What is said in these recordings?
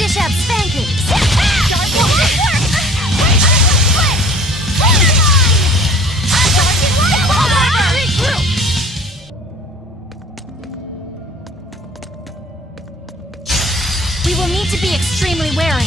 Dish out spankings! We will need to be extremely wary.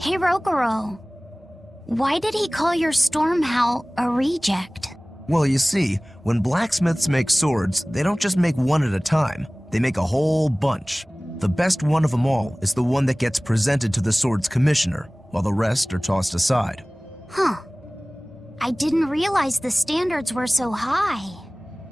Hey, Rogoro. Why did he call your storm howl a reject? Well, you see, when blacksmiths make swords, they don't just make one at a time. They make a whole bunch. The best one of them all is the one that gets presented to the sword's commissioner, while the rest are tossed aside. Huh. I didn't realize the standards were so high.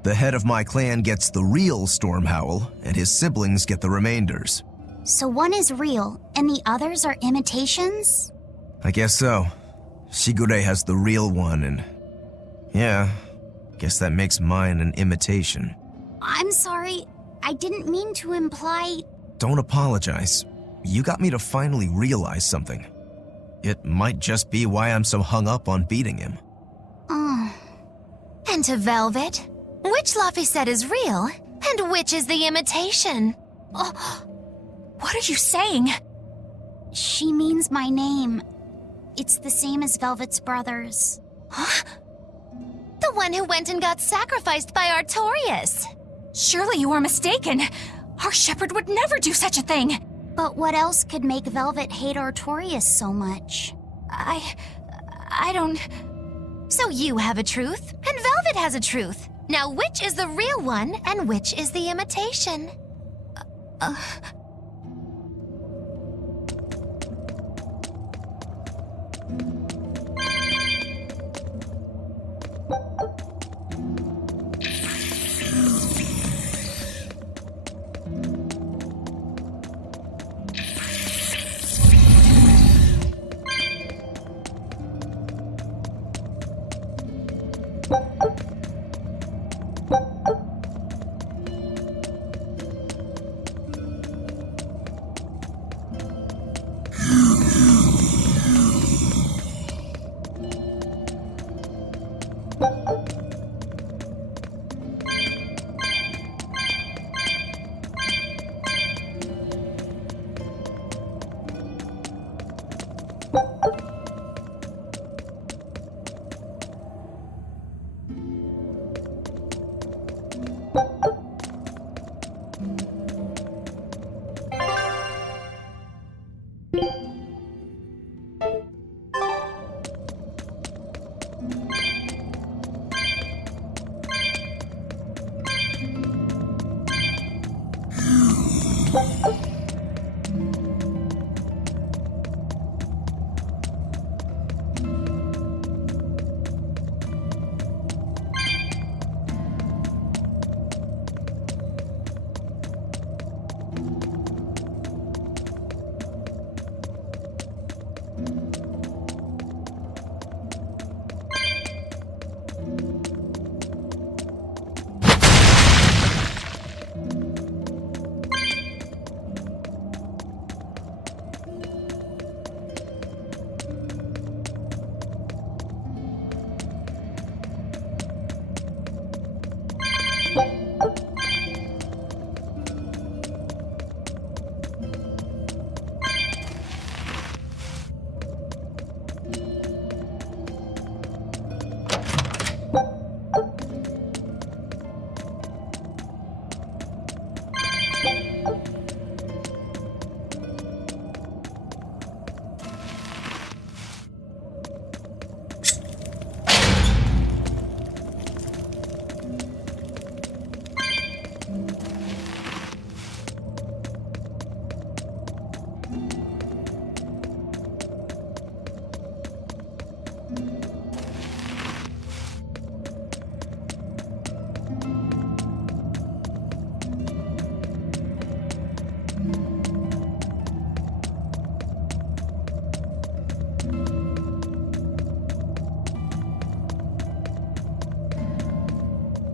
The head of my clan gets the real storm howl, and his siblings get the remainders. So one is real, and the others are imitations? I guess so. Shigure has the real one, and yeah, guess that makes mine an imitation. I'm sorry, I didn't mean to imply... Don't apologize. You got me to finally realize something. It might just be why I'm so hung up on beating him. And to Velvet, which Laphicet is real, and which is the imitation? What are you saying? She means my name. It's the same as Velvet's brothers. Huh? The one who went and got sacrificed by Artorias. Surely you are mistaken. Our shepherd would never do such a thing. But what else could make Velvet hate Artorias so much? I don't... So you have a truth, and Velvet has a truth. Now which is the real one, and which is the imitation?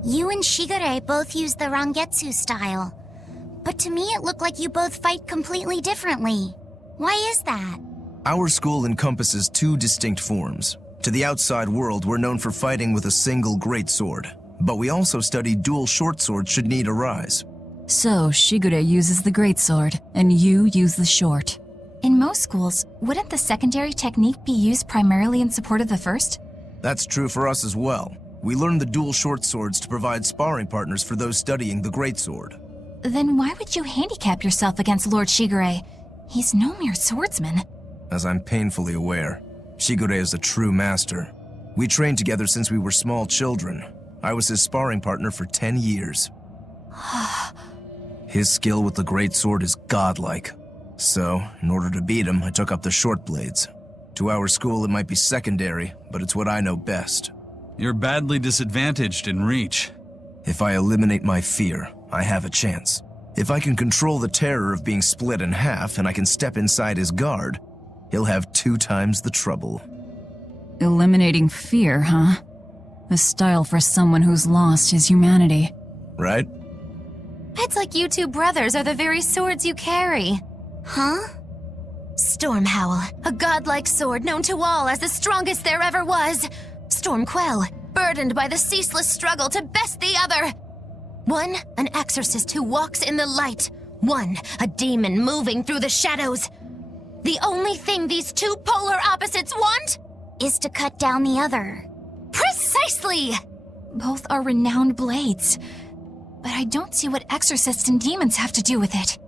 You and Shigure both use the Rangetsu style. But to me it looked like you both fight completely differently. Why is that? Our school encompasses two distinct forms. To the outside world, we're known for fighting with a single greatsword. But we also study dual short swords should need arise. So, Shigure uses the greatsword, and you use the short. In most schools, wouldn't the secondary technique be used primarily in support of the first? That's true for us as well. We learn the dual short swords to provide sparring partners for those studying the greatsword. Then why would you handicap yourself against Lord Shigure? He's no mere swordsman. As I'm painfully aware, Shigure is a true master. We trained together since we were small children. I was his sparring partner for 10 years. His skill with the greatsword is godlike. So, in order to beat him, I took up the short blades. To our school, it might be secondary, but it's what I know best. You're badly disadvantaged in reach. If I eliminate my fear, I have a chance. If I can control the terror of being split in half and I can step inside his guard, he'll have 2 times the trouble. Eliminating fear, huh? A style for someone who's lost his humanity. Right? It's like you two brothers are the very swords you carry. Huh? Stormhowl, a godlike sword known to all as the strongest there ever was. Stormquell, burdened by the ceaseless struggle to best the other. One, an exorcist who walks in the light. One, a demon moving through the shadows. The only thing these two polar opposites want Is to cut down the other. Precisely! Both are renowned blades. But I don't see what exorcists and demons have to do with it.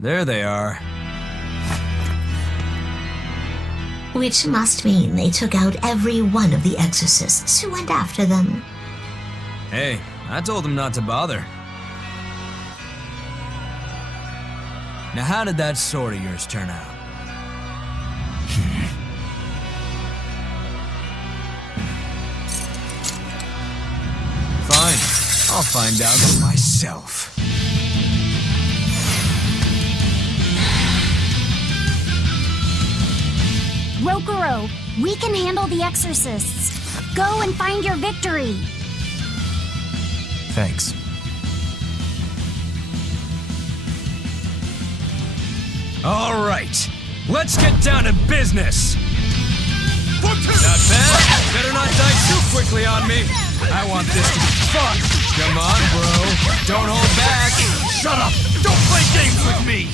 There they are. Which must mean they took out every one of the exorcists who went after them. Hey, I told them not to bother. Now how did that sword of yours turn out? Fine, I'll find out for myself. Rokuro, we can handle the exorcists. Go and find your victory. Thanks. All right, let's get down to business. Not bad. Better not die too quickly on me. I want this to be fun. Come on, bro. Don't hold back. Shut up. Don't play games with me.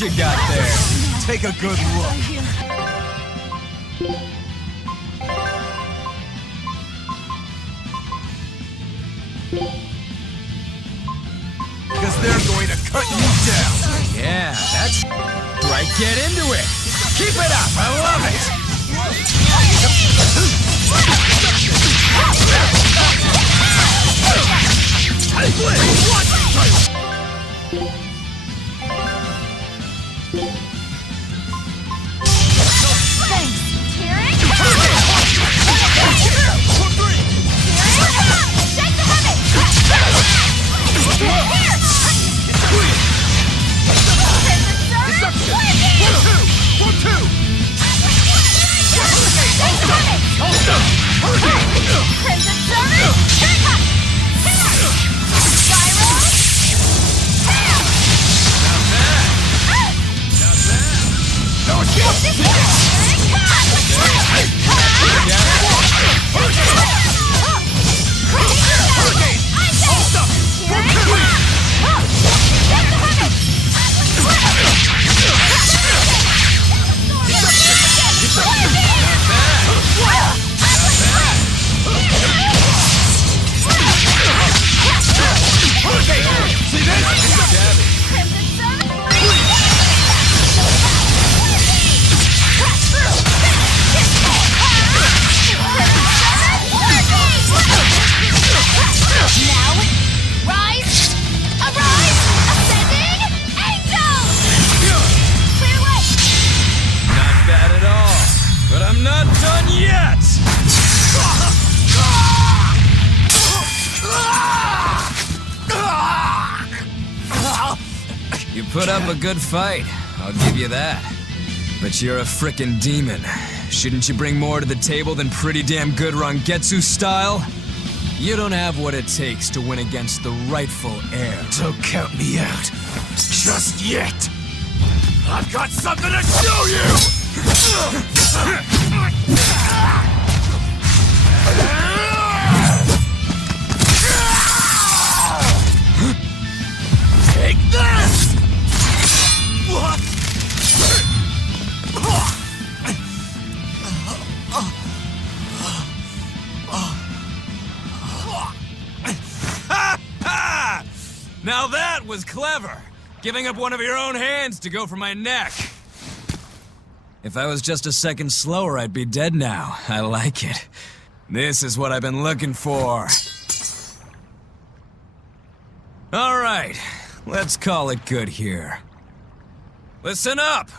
sword you got there? Take a good look. Because they're going to cut you down. Yeah, that's right. Get into it. Keep it up. I love it. You put up a good fight, I'll give you that. But you're a frickin' demon. Shouldn't you bring more to the table than pretty damn good Rangetsu style? You don't have what it takes to win against the rightful heir. Don't count me out. Just yet. I've got something to show you! Take this! Now that was clever! Giving up one of your own hands to go for my neck. If I was just a second slower, I'd be dead now. I like it. This is what I've been looking for. Alright, let's call it good here. Listen up!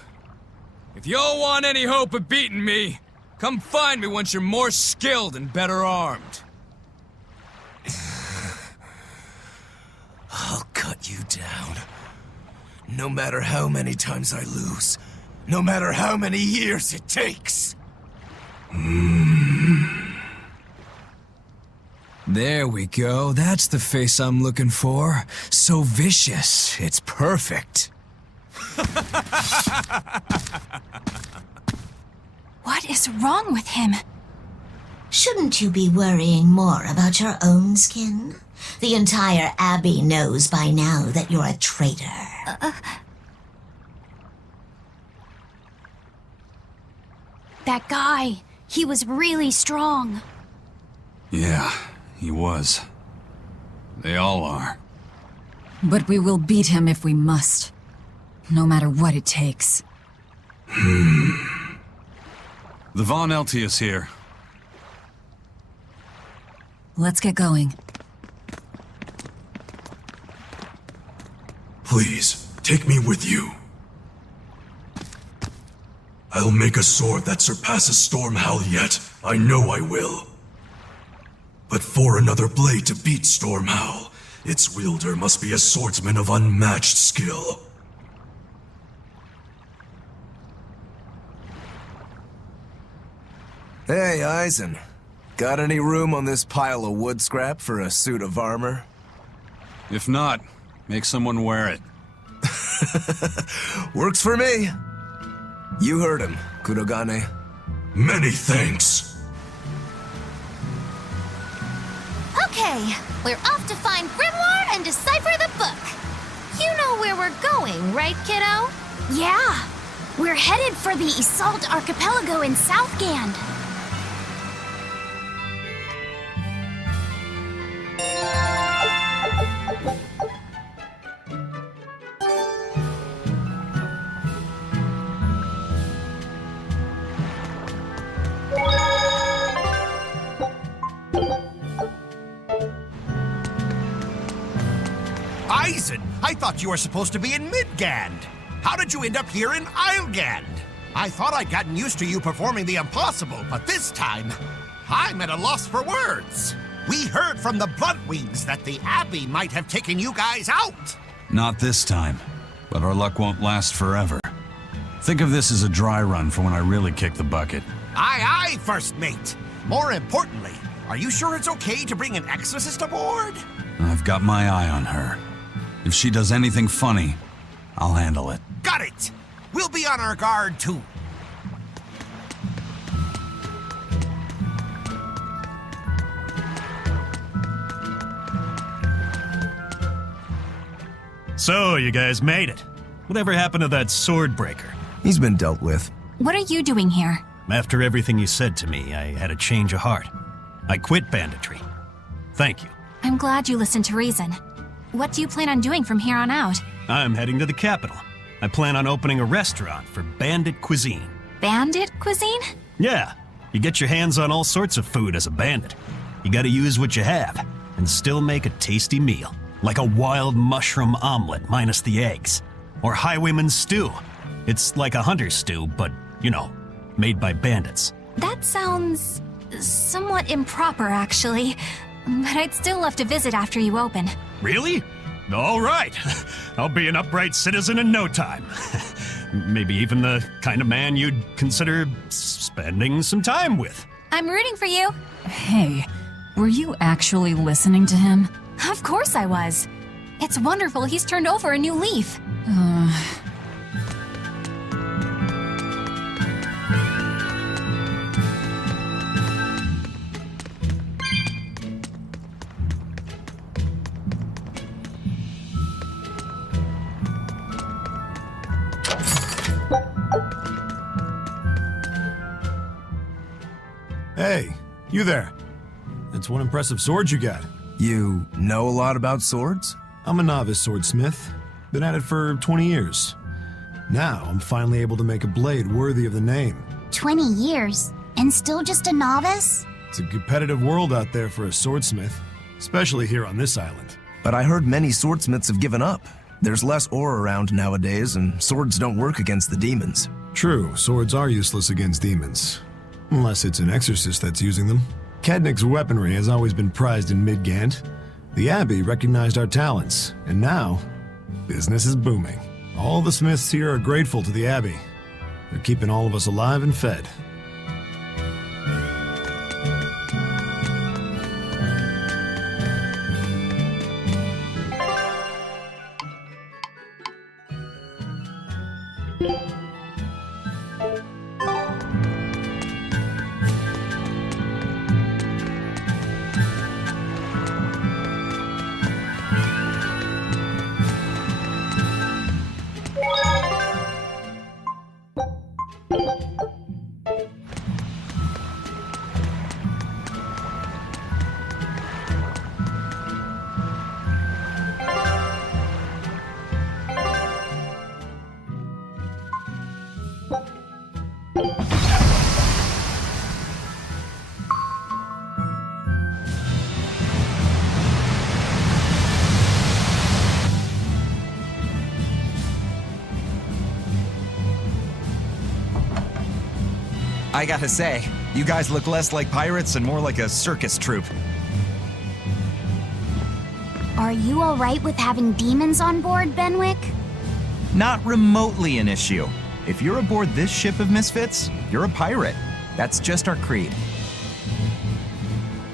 If y'all want any hope of beating me, come find me once you're more skilled and better armed. I'll cut you down. No matter how many times I lose. No matter how many years it takes. There we go. That's the face I'm looking for. So vicious. It's perfect. What is wrong with him? Shouldn't you be worrying more about your own skin? The entire Abbey knows by now that you're a traitor. That guy, he was really strong. Yeah, he was. They all are. But we will beat him if we must. No matter what it takes. The Von Eltius here. Let's get going. Please, take me with you. I'll make a sword that surpasses Stormhowl yet. I know I will. But for another blade to beat Stormhowl, its wielder must be a swordsman of unmatched skill. Hey, Eisen. Got any room on this pile of wood scrap for a suit of armor? If not, make someone wear it. Works for me. You heard him, Kurogane. Many thanks. Okay, we're off to find Grimoire and decipher the book. You know where we're going, right, kiddo? Yeah, we're headed for the Assault Archipelago in Southgand. Eisen, I thought you were supposed to be in Midgand. How did you end up here in Islegand? I thought I'd gotten used to you performing the impossible, but this time, I'm at a loss for words. We heard from the Bloodwings that the Abbey might have taken you guys out. Not this time, but our luck won't last forever. Think of this as a dry run for when I really kick the bucket. Aye, aye, First Mate. More importantly, are you sure it's okay to bring an exorcist aboard? I've got my eye on her. If she does anything funny, I'll handle it. Got it! We'll be on our guard, too. So, you guys made it. Whatever happened to that sword breaker? He's been dealt with. What are you doing here? After everything you said to me, I had a change of heart. I quit banditry. Thank you. I'm glad you listened to reason. What do you plan on doing from here on out? I'm heading to the capital. I plan on opening a restaurant for bandit cuisine. Bandit cuisine? Yeah, you get your hands on all sorts of food as a bandit. You gotta use what you have, and still make a tasty meal. Like a wild mushroom omelet minus the eggs. Or highwayman's stew. It's like a hunter's stew, but, you know, made by bandits. That sounds somewhat improper, actually. But I'd still love to visit after you open. Really? All right. I'll be an upright citizen in no time. Maybe even the kind of man you'd consider spending some time with. I'm rooting for you. Hey, were you actually listening to him? Of course I was. It's wonderful he's turned over a new leaf. Hey, you there. That's one impressive sword you got. You know a lot about swords? I'm a novice swordsmith. Been at it for 20 years. Now I'm finally able to make a blade worthy of the name. 20 years? And still just a novice? It's a competitive world out there for a swordsmith, especially here on this island. But I heard many swordsmiths have given up. There's less ore around nowadays, and swords don't work against the demons. True, swords are useless against demons. Unless it's an exorcist that's using them. Kednik's weaponry has always been prized in Midgand. The Abbey recognized our talents, and now, business is booming. All the smiths here are grateful to the Abbey. They're keeping all of us alive and fed. I gotta say, you guys look less like pirates and more like a circus troupe. Are you alright with having demons on board, Benwick? Not remotely an issue. If you're aboard this ship of misfits, you're a pirate. That's just our creed.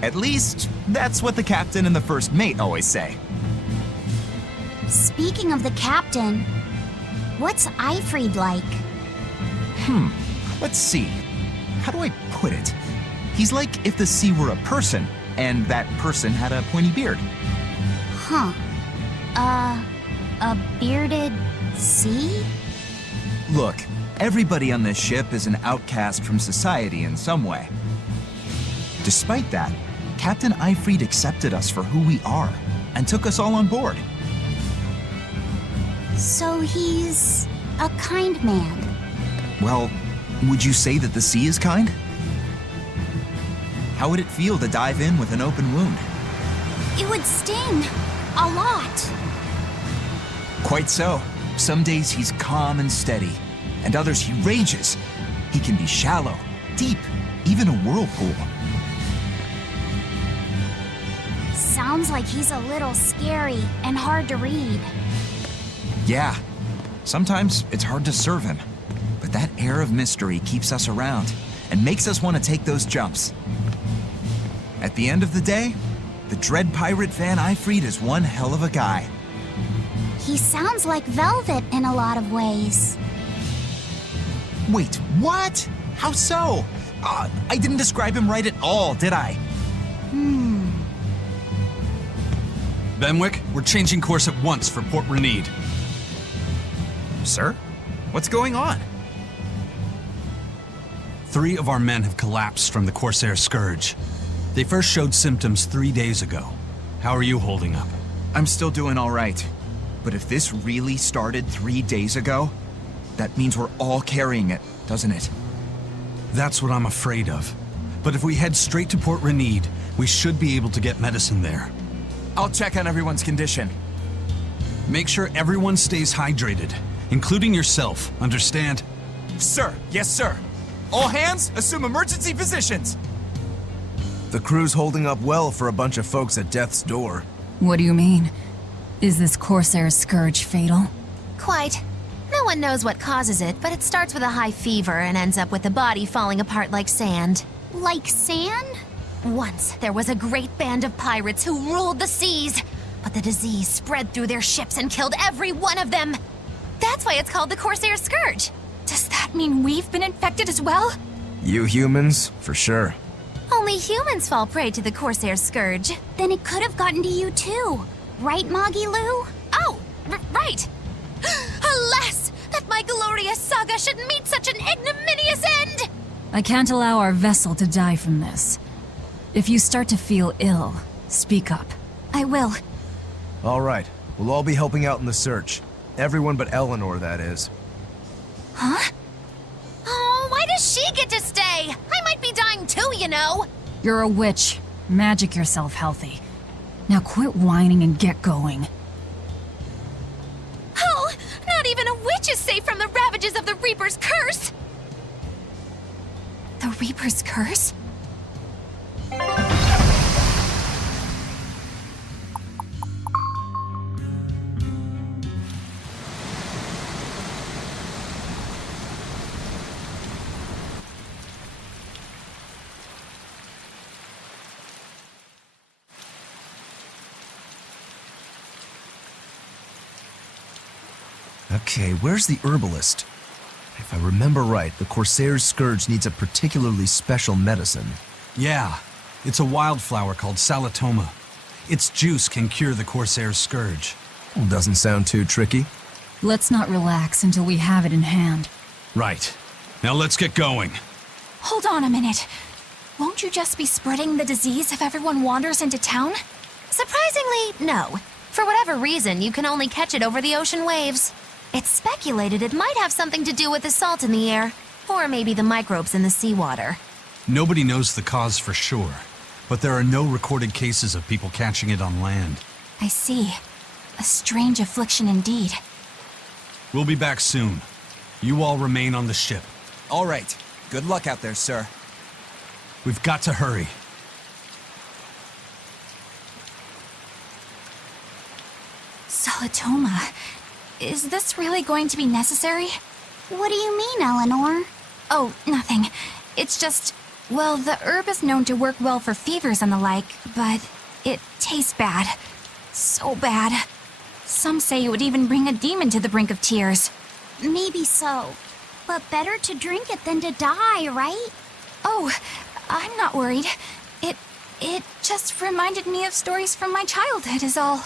At least, that's what the captain and the first mate always say. Speaking of the captain, what's Eifried like? Let's see. How do I put it? He's like if the sea were a person, and that person had a pointy beard. Huh. A bearded sea? Look, everybody on this ship is an outcast from society in some way. Despite that, Captain Ifried accepted us for who we are and took us all on board. So he's a kind man. Well, would you say that the sea is kind? How would it feel to dive in with an open wound? It would sting. A lot. Quite so. Some days he's calm and steady, and others he rages. He can be shallow, deep, even a whirlpool. Sounds like he's a little scary and hard to read. Yeah, sometimes it's hard to serve him, but that air of mystery keeps us around and makes us want to take those jumps. At the end of the day, the dread pirate Van Ifried is one hell of a guy. He sounds like Velvet in a lot of ways. Wait, what? How so? I didn't describe him right at all, did I? Benwick, we're changing course at once for Port Renede. Sir? What's going on? 3 of our men have collapsed from the Corsair Scourge. They first showed symptoms 3 days ago. How are you holding up? I'm still doing all right. But if this really started 3 days ago, that means we're all carrying it, doesn't it? That's what I'm afraid of. But if we head straight to Port Renede, we should be able to get medicine there. I'll check on everyone's condition. Make sure everyone stays hydrated, including yourself, understand? Sir, yes sir. All hands, assume emergency positions. The crew's holding up well for a bunch of folks at death's door. What do you mean? Is this Corsair Scourge fatal? Quite. No one knows what causes it, but it starts with a high fever and ends up with the body falling apart like sand. Like sand? Once, there was a great band of pirates who ruled the seas, but the disease spread through their ships and killed every one of them. That's why it's called the Corsair Scourge. Does that mean we've been infected as well? You humans, for sure. Only humans fall prey to the Corsair Scourge. Then it could have gotten to you too. Right, Moggy Lou? Oh, right. Alas, that my glorious saga should meet such an ignominious end! I can't allow our vessel to die from this. If you start to feel ill, speak up. I will. All right, we'll all be helping out in the search. Everyone but Eleanor, that is. Huh? Oh, why does she get to stay? I might be dying too, you know. You're a witch. Magic yourself healthy. Now quit whining and get going. Oh, not even a witch is safe from the ravages of the Reaper's curse! The Reaper's curse? Okay, where's the herbalist? If I remember right, the Corsair's Scourge needs a particularly special medicine. Yeah, it's a wildflower called Salatoma. Its juice can cure the Corsair's Scourge. Well, doesn't sound too tricky. Let's not relax until we have it in hand. Right. Now let's get going. Hold on a minute. Won't you just be spreading the disease if everyone wanders into town? Surprisingly, no. For whatever reason, you can only catch it over the ocean waves. It's speculated it might have something to do with the salt in the air, or maybe the microbes in the seawater. Nobody knows the cause for sure, but there are no recorded cases of people catching it on land. I see. A strange affliction indeed. We'll be back soon. You all remain on the ship. All right. Good luck out there, sir. We've got to hurry. Salatoma. Is this really going to be necessary? What do you mean, Eleanor? Oh, nothing. It's just, well, the herb is known to work well for fevers and the like, but it tastes bad. So bad. Some say it would even bring a demon to the brink of tears. Maybe so. But better to drink it than to die, right? Oh, I'm not worried. It just reminded me of stories from my childhood is all.